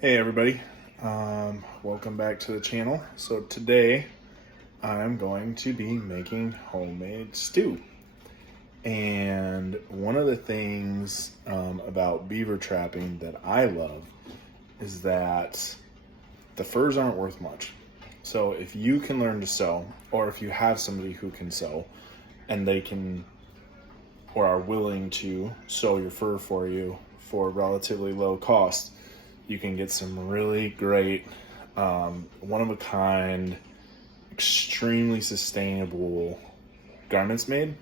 Hey everybody, welcome back to the channel. So today I'm going to be making homemade stew. And one of the things about beaver trapping that I love is that the furs aren't worth much. So if you can learn to sew, or if you have somebody who can sew and they can or are willing to sew your fur for you for relatively low cost, you can get some really great, one-of-a-kind, extremely sustainable garments made.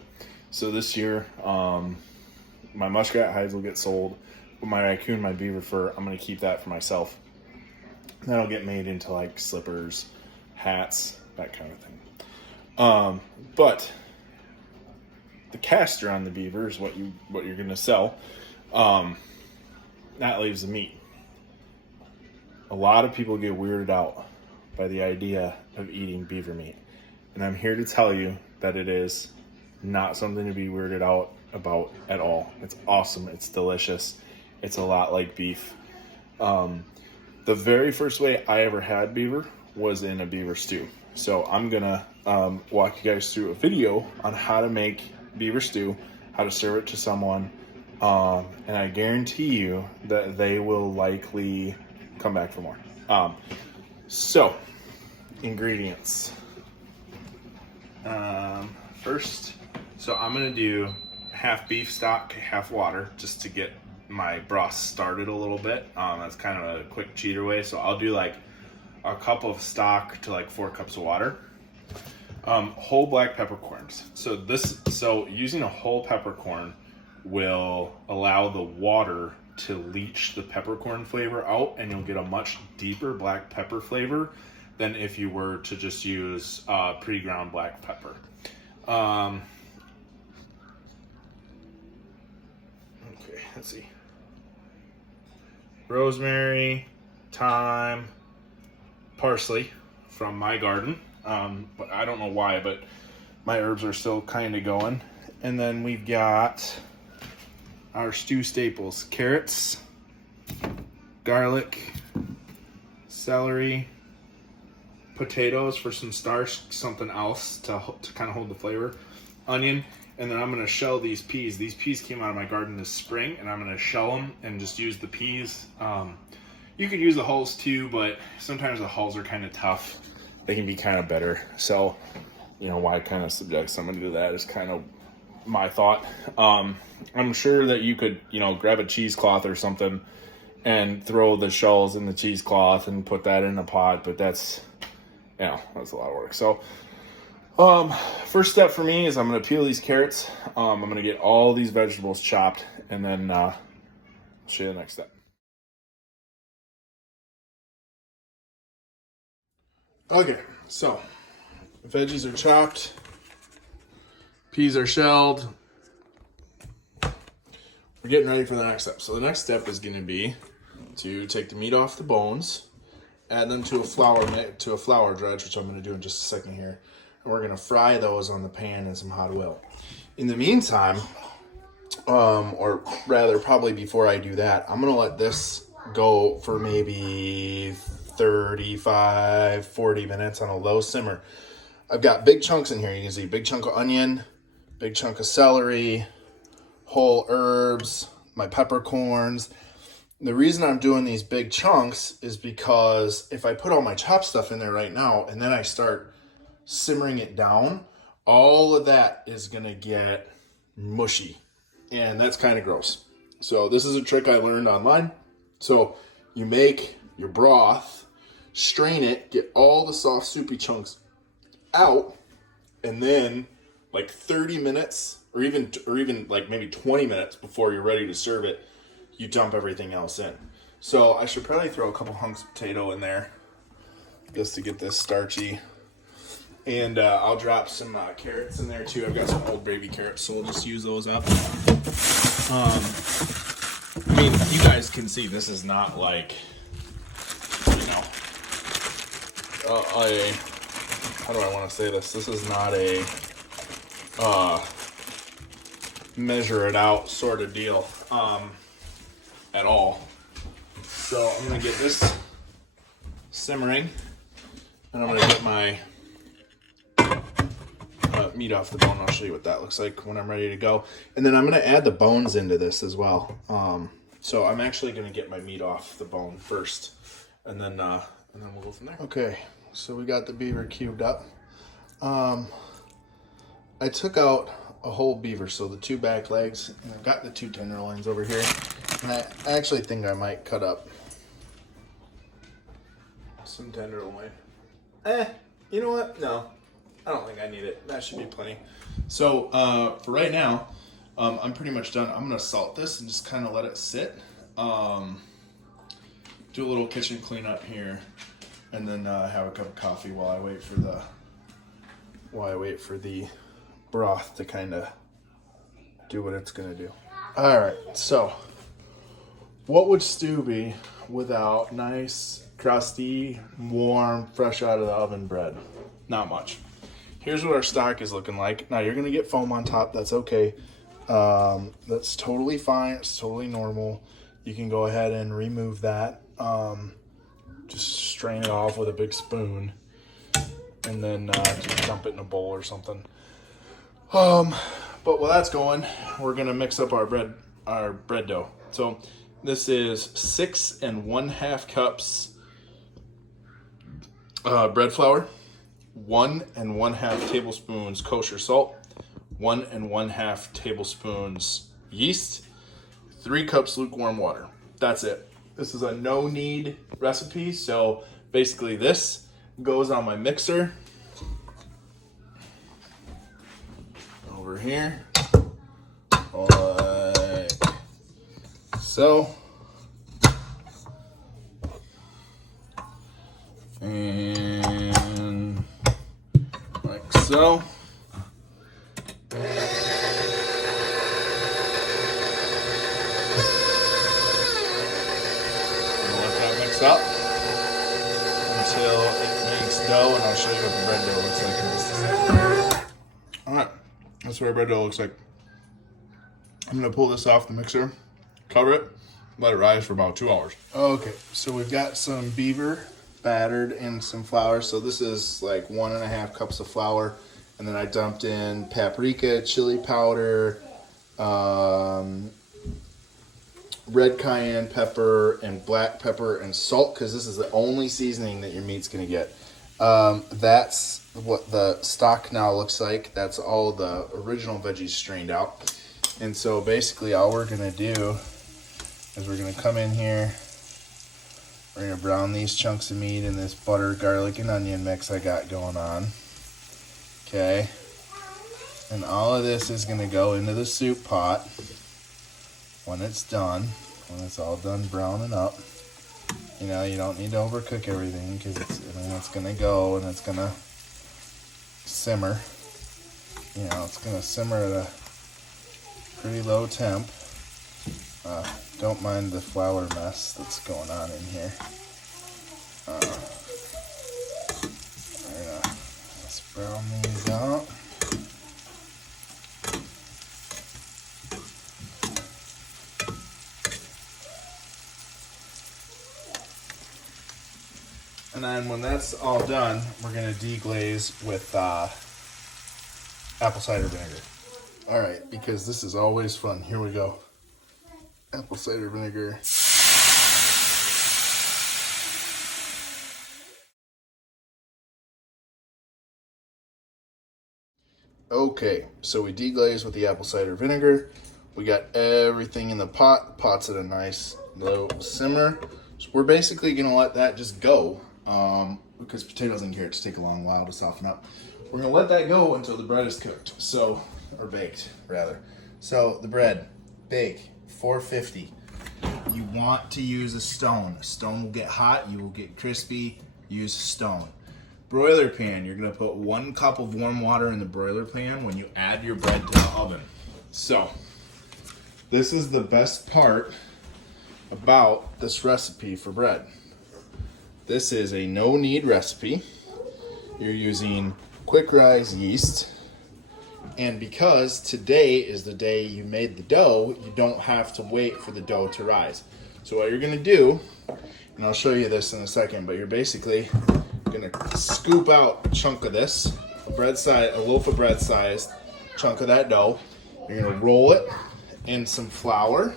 So this year, my muskrat hides will get sold, but my raccoon, my beaver fur, I'm going to keep that for myself. That'll get made into like slippers, hats, that kind of thing. But the castor on the beaver is what you're going to sell. That leaves the meat. A lot of people get weirded out by the idea of eating beaver meat. And I'm here to tell you that it is not something to be weirded out about at all. It's awesome. It's delicious. It's a lot like beef. The very first way I ever had beaver was in a beaver stew. So I'm gonna walk you guys through a video on how to make beaver stew, how to serve it to someone. And I guarantee you that they will likely come back for more. So ingredients. First, so I'm gonna do half beef stock, half water, just to get my broth started a little bit. That's kind of a quick cheater way. So I'll do like a cup of stock to like 4 cups of water. Whole black peppercorns. So using a whole peppercorn will allow the water to leach the peppercorn flavor out, and you'll get a much deeper black pepper flavor than if you were to just use pre-ground black pepper. Okay, let's see. Rosemary, thyme, parsley from my garden. But I don't know why, but my herbs are still kind of going. And then we've got our stew staples: carrots, garlic, celery, potatoes for some starch, something else to kind of hold the flavor, onion, and then I'm going to shell these peas. These peas came out of my garden this spring, and I'm going to shell them and just use the peas. You could use the hulls too, but sometimes the hulls are kind of tough. They can be kind of bitter. So, why kind of subject somebody to that is kind of my thought. I'm sure that you could, grab a cheesecloth or something and throw the shells in the cheesecloth and put that in a pot, but that's a lot of work. So, first step for me is I'm going to peel these carrots. I'm going to get all these vegetables chopped, and then I'll show you the next step. Okay, so veggies are chopped, peas are shelled. We're getting ready for the next step. So the next step is going to be to take the meat off the bones, add them to a flour dredge, which I'm going to do in just a second here. And we're going to fry those on the pan in some hot oil. In the meantime, or rather probably before I do that, I'm going to let this go for maybe 35, 40 minutes on a low simmer. I've got big chunks in here. You can see big chunk of onion, big chunk of celery, whole herbs, my peppercorns. The reason I'm doing these big chunks is because if I put all my chopped stuff in there right now and then I start simmering it down, all of that is gonna get mushy, and that's kind of gross. So this is a trick I learned online. So you make your broth, strain it, get all the soft soupy chunks out, and then like 30 minutes or even like maybe 20 minutes before you're ready to serve it, you dump everything else in. So I should probably throw a couple hunks of potato in there just to get this starchy. And I'll drop some carrots in there too. I've got some old baby carrots, so we'll just use those up. You guys can see this is not like, how do I want to say this? This is not a measure it out sort of deal at all. So I'm gonna get this simmering, and I'm gonna get my meat off the bone. I'll show you what that looks like when I'm ready to go. And then I'm gonna add the bones into this as well. So I'm actually gonna get my meat off the bone first, and then we'll go from there. Okay, so we got the beaver cubed up. I took out a whole beaver, so the 2 back legs, and I've got the 2 tenderloins over here. And I actually think I might cut up some tenderloin. You know what? No, I don't think I need it. That should be plenty. So for right now, I'm pretty much done. I'm gonna salt this and just kind of let it sit. Do a little kitchen cleanup here, and then have a cup of coffee while I wait for the broth to kind of do what it's gonna do. All right, so what would stew be without nice, crusty, warm, fresh out of the oven bread? Not much. Here's what our stock is looking like. Now you're gonna get foam on top. That's okay. That's totally fine. It's totally normal. You can go ahead and remove that. Just strain it off with a big spoon, and then just dump it in a bowl or something. But while that's going, we're gonna mix up our bread dough. So this is 6 1/2 cups bread flour, 1 1/2 tablespoons kosher salt, 1 1/2 tablespoons yeast, 3 cups lukewarm water. That's it. This is a no-knead recipe, so basically this goes on my mixer over here, like so, and like so. Up until it makes dough, and I'll show you what the bread dough looks like in just a second. Alright, that's what our bread dough looks like. I'm going to pull this off the mixer, cover it, let it rise for about 2 hours. Okay, so we've got some beaver battered in some flour. So this is like 1 1/2 cups of flour, and then I dumped in paprika, chili powder, red cayenne pepper, and black pepper and salt, because this is the only seasoning that your meat's going to get. That's what the stock now looks like. That's all the original veggies strained out. And so basically all we're going to do is we're going to come in here. We're going to brown these chunks of meat in this butter, garlic, and onion mix I got going on. Okay. And all of this is going to go into the soup pot when it's done, when it's all done browning up. You know, you don't need to overcook everything, because it's going to go and it's going to simmer. You know, it's going to simmer at a pretty low temp. Don't mind the flour mess that's going on in here. Let's brown these out. And then when that's all done, we're going to deglaze with apple cider vinegar. All right, because this is always fun. Here we go. Apple cider vinegar. Okay, so we deglaze with the apple cider vinegar. We got everything in the pot. The pot's at a nice low simmer. So we're basically going to let that just go. Because potatoes and carrots take a long while to soften up. We're going to let that go until the bread is cooked. So, or baked, rather. So, the bread, bake, 450. You want to use a stone. A stone will get hot, you will get crispy. Use a stone. Broiler pan, you're going to put 1 cup of warm water in the broiler pan when you add your bread to the oven. So, this is the best part about this recipe for bread. This is a no-knead recipe. You're using quick rise yeast. And because today is the day you made the dough, you don't have to wait for the dough to rise. So what you're gonna do, and I'll show you this in a second, but you're basically gonna scoop out a chunk of this, a loaf of bread sized chunk of that dough. You're gonna roll it in some flour,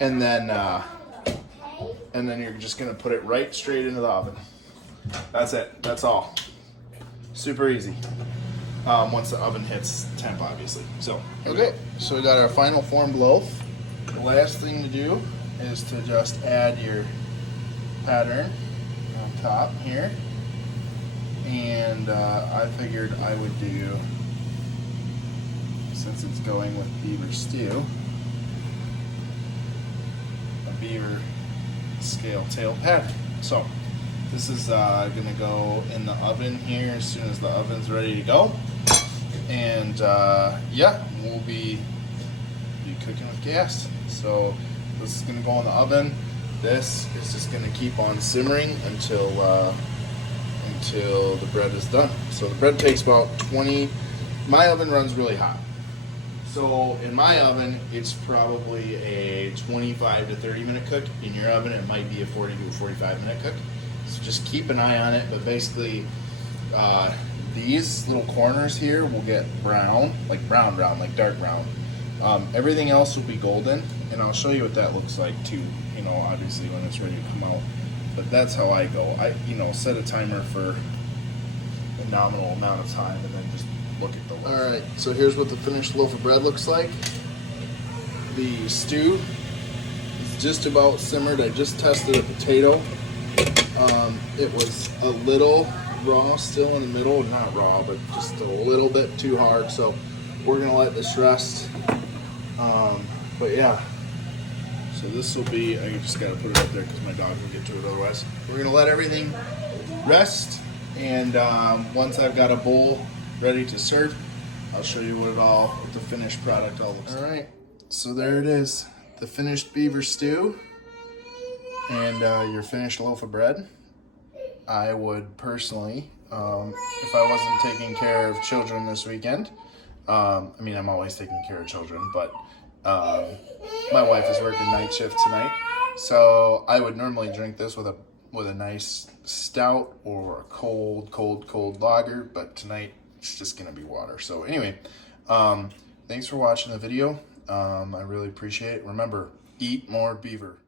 and then you're just gonna put it right straight into the oven. That's it. That's all. Super easy. Once the oven hits temp, obviously. So okay, so we got our final formed loaf. The last thing to do is to just add your pattern on top here, and I figured I would do, since it's going with Beaver Stew, a beaver scale tail pattern. So this is gonna go in the oven here as soon as the oven's ready to go, and yeah, we'll be cooking with gas. So this is gonna go in the oven. This is just gonna keep on simmering until the bread is done. So the bread takes about 20. My oven runs really hot. So in my oven, it's probably a 25 to 30 minute cook. In your oven, it might be a 40 to 45 minute cook. So just keep an eye on it. But basically, these little corners here will get brown, like brown, like dark brown. Everything else will be golden, and I'll show you what that looks like too. You know, obviously when it's ready to come out. But that's how I go. I set a timer for a nominal amount of time, and then just look at the loaf. All right, so here's what the finished loaf of bread looks like. The stew is just about simmered. I just tested a potato. It was a little raw still in the middle, not raw, but just a little bit too hard. So we're gonna let this rest. But yeah, so this will be, I just gotta put it up there because my dog will get to it otherwise. We're gonna let everything rest, and once I've got a bowl ready to serve, I'll show you what the finished product all looks like. All right, so there it is, the finished beaver stew and your finished loaf of bread. I would personally, if I wasn't taking care of children this weekend, I mean, I'm always taking care of children, but my wife is working night shift tonight, so I would normally drink this with a nice stout or a cold lager, but tonight it's just gonna be water. So anyway, thanks for watching the video. I really appreciate it. Remember, eat more beaver.